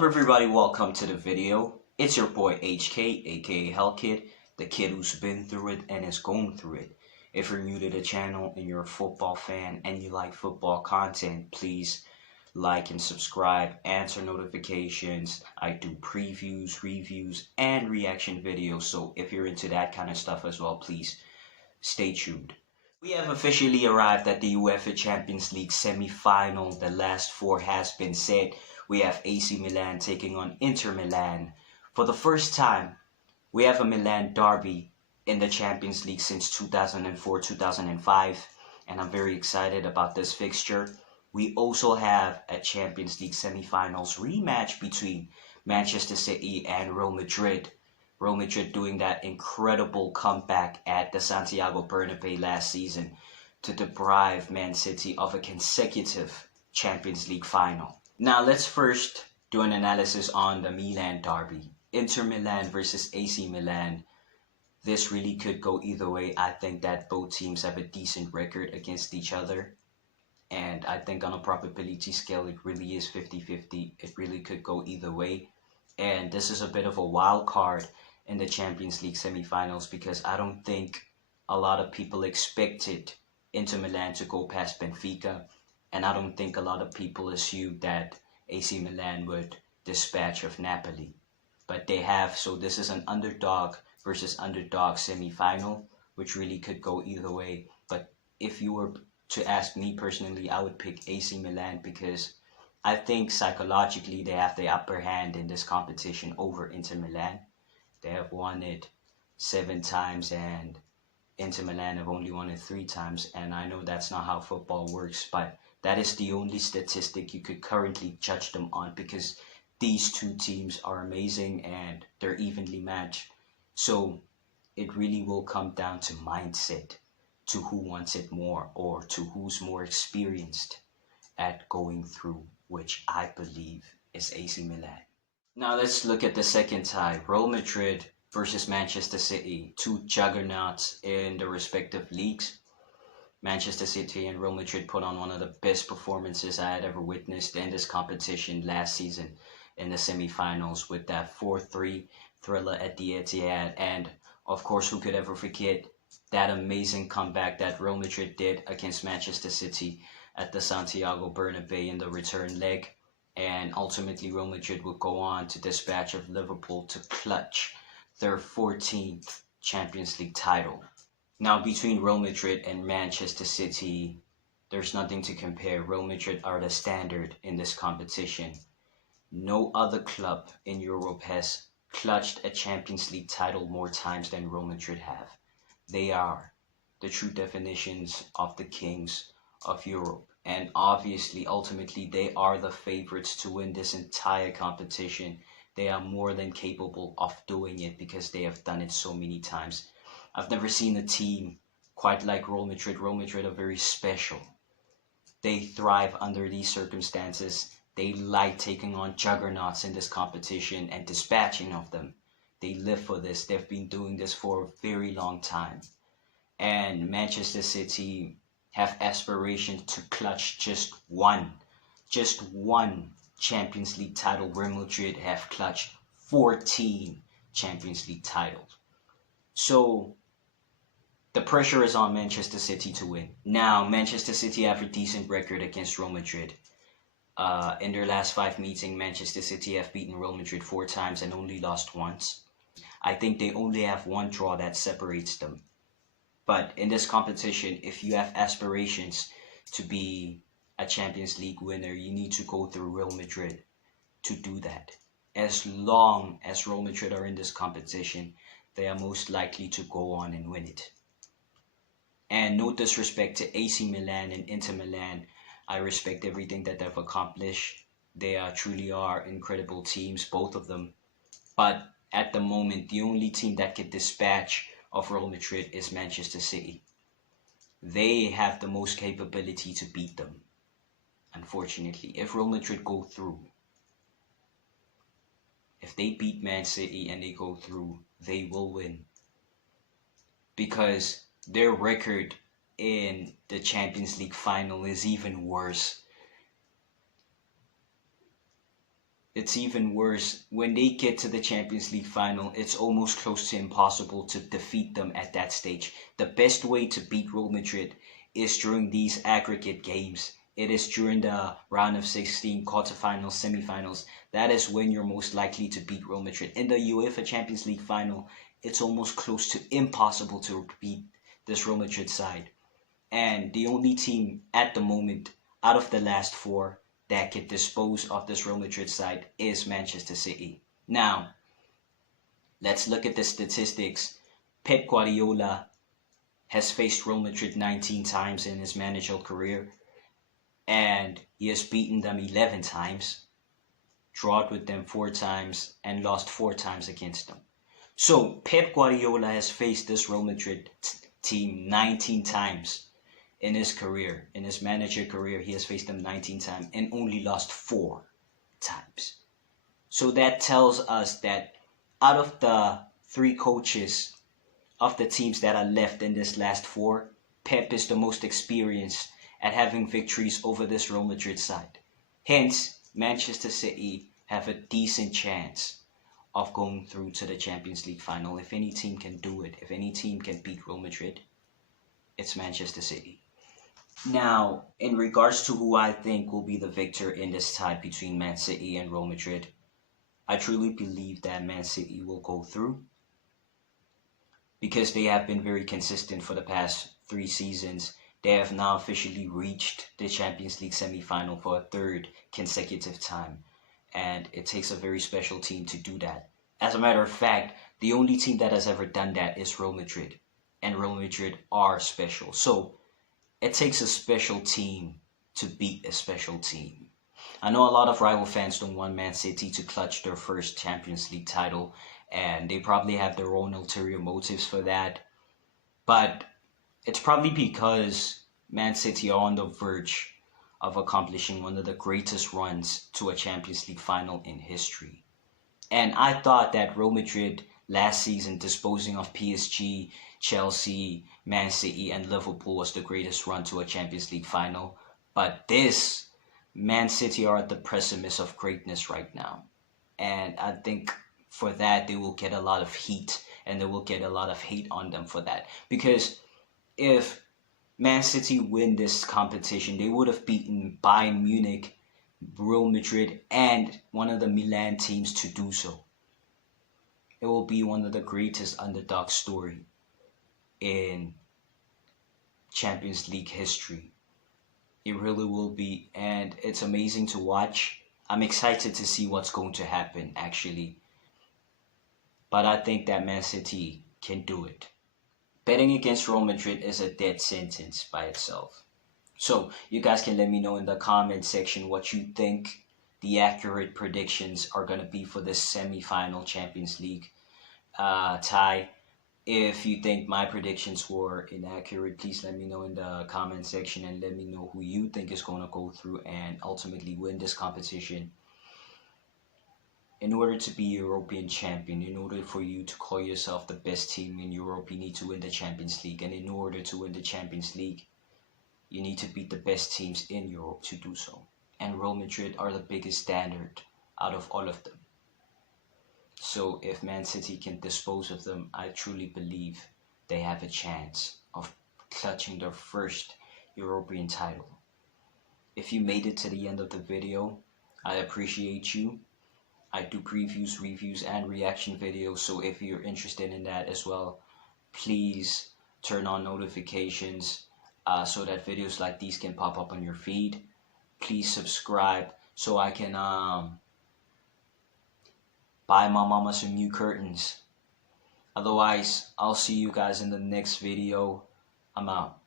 up everybody, welcome to the video. It's your boy HK, aka Hell Kid, the kid who's been through it and is going through it. If you're new to the channel and you're a football fan and you like football content, please like and subscribe, answer notifications. I do previews, reviews, and reaction videos, so if you're into that kind of stuff as well, please stay tuned. We have officially arrived at the UEFA Champions League semi-final. The last four has been said. We have AC Milan taking on Inter Milan. For the first time, we have a Milan derby in the Champions League since 2004-2005, and I'm very excited about this fixture. We also have a Champions League semi-finals rematch between Manchester City and Real Madrid. Real Madrid doing that incredible comeback at the Santiago Bernabeu last season to deprive Man City of a consecutive Champions League final. Now let's first do an analysis on the Milan derby. Inter Milan versus AC Milan. This really could go either way. I think that both teams have a decent record against each other. And I think on a probability scale, it really is 50-50. It really could go either way. And this is a bit of a wild card in the Champions League semifinals because I don't think a lot of people expected Inter Milan to go past Benfica, and I don't think a lot of people assumed that AC Milan would dispatch of Napoli. But they have, so this is an underdog versus underdog semifinal, which really could go either way. But if you were to ask me personally, I would pick AC Milan because I think psychologically they have the upper hand in this competition over Inter Milan. They have won it 7 times and Inter Milan have only won it 3 times. And I know that's not how football works, but that is the only statistic you could currently judge them on because these two teams are amazing and they're evenly matched. So it really will come down to mindset, to who wants it more or to who's more experienced at going through, which I believe is AC Milan. Now let's look at the second tie, Real Madrid versus Manchester City, two juggernauts in the respective leagues. Manchester City and Real Madrid put on one of the best performances I had ever witnessed in this competition last season in the semi-finals with that 4-3 thriller at the Etihad. And of course, who could ever forget that amazing comeback that Real Madrid did against Manchester City at the Santiago Bernabeu in the return leg. And ultimately, Real Madrid would go on to dispatch of Liverpool to clutch their 14th Champions League title. Now, between Real Madrid and Manchester City, there's nothing to compare. Real Madrid are the standard in this competition. No other club in Europe has clutched a Champions League title more times than Real Madrid have. They are the true definitions of the kings of Europe. And obviously, ultimately, they are the favorites to win this entire competition. They are more than capable of doing it because they have done it so many times. I've never seen a team quite like Real Madrid. Real Madrid are very special. They thrive under these circumstances. They like taking on juggernauts in this competition and dispatching of them. They live for this. They've been doing this for a very long time. And Manchester City have aspirations to clutch just one Champions League title. Real Madrid have clutched 14 Champions League titles. So the pressure is on Manchester City to win. Now, Manchester City have a decent record against Real Madrid. In their last 5 meetings, Manchester City have beaten Real Madrid 4 times and only lost once. I think they only have 1 draw that separates them. But in this competition, if you have aspirations to be a Champions League winner, you need to go through Real Madrid to do that. As long as Real Madrid are in this competition, they are most likely to go on and win it. And no disrespect to AC Milan and Inter Milan. I respect everything that they've accomplished. They truly are incredible teams, both of them. But at the moment, the only team that could dispatch of Real Madrid is Manchester City. They have the most capability to beat them. Unfortunately, if Real Madrid go through, if they beat Man City and they go through, they will win. Because their record in the Champions League final is even worse. It's even worse. When they get to the Champions League final, it's almost close to impossible to defeat them at that stage. The best way to beat Real Madrid is during these aggregate games. It is during the round of 16, quarterfinals, semifinals. That is when you're most likely to beat Real Madrid. In the UEFA Champions League final, it's almost close to impossible to beat this Real Madrid side. And the only team at the moment out of the last four that can dispose of this Real Madrid side is Manchester City. Now, let's look at the statistics. Pep Guardiola has faced Real Madrid 19 times in his managerial career, and he has beaten them 11 times, drawn with them 4 times, and lost 4 times against them. So, Pep Guardiola has faced this Real Madrid team 19 times in his career. In his manager career, he has faced them 19 times and only lost 4 times. So that tells us that out of the 3 coaches of the teams that are left in this last 4, Pep is the most experienced at having victories over this Real Madrid side. Hence, Manchester City have a decent chance of going through to the Champions League final. If any team can do it, if any team can beat Real Madrid, it's Manchester City. Now, in regards to who I think will be the victor in this tie between Man City and Real Madrid, I truly believe that Man City will go through because they have been very consistent for the past 3 seasons. They have now officially reached the Champions League semi-final for a 3rd consecutive time, and it takes a very special team to do that. As a matter of fact, the only team that has ever done that is Real Madrid, and Real Madrid are special. So, it takes a special team to beat a special team. I know a lot of rival fans don't want Man City to clutch their first Champions League title, and they probably have their own ulterior motives for that. But it's probably because Man City are on the verge of accomplishing one of the greatest runs to a Champions League final in history. And I thought that Real Madrid last season disposing of PSG, Chelsea, Man City, and Liverpool was the greatest run to a Champions League final. But this, Man City are at the precipice of greatness right now. And I think for that, they will get a lot of heat and they will get a lot of hate on them for that. Because if Man City win this competition, they would have beaten Bayern Munich, Real Madrid, and one of the Milan teams to do so. It will be one of the greatest underdog story in Champions League history. It really will be, and it's amazing to watch. I'm excited to see what's going to happen, actually. But I think that Man City can do it. Betting against Real Madrid is a dead sentence by itself. So, you guys can let me know in the comment section what you think the accurate predictions are going to be for this semi-final Champions League tie. If you think my predictions were inaccurate, please let me know in the comment section and let me know who you think is going to go through and ultimately win this competition. In order to be European champion, in order for you to call yourself the best team in Europe, you need to win the Champions League. And in order to win the Champions League, you need to beat the best teams in Europe to do so. And Real Madrid are the biggest standard out of all of them. So if Man City can dispose of them, I truly believe they have a chance of clutching their first European title. If you made it to the end of the video, I appreciate you. I do previews, reviews, and reaction videos, so if you're interested in that as well, please turn on notifications so that videos like these can pop up on your feed. Please subscribe so I can buy my mama some new curtains. Otherwise, I'll see you guys in the next video. I'm out.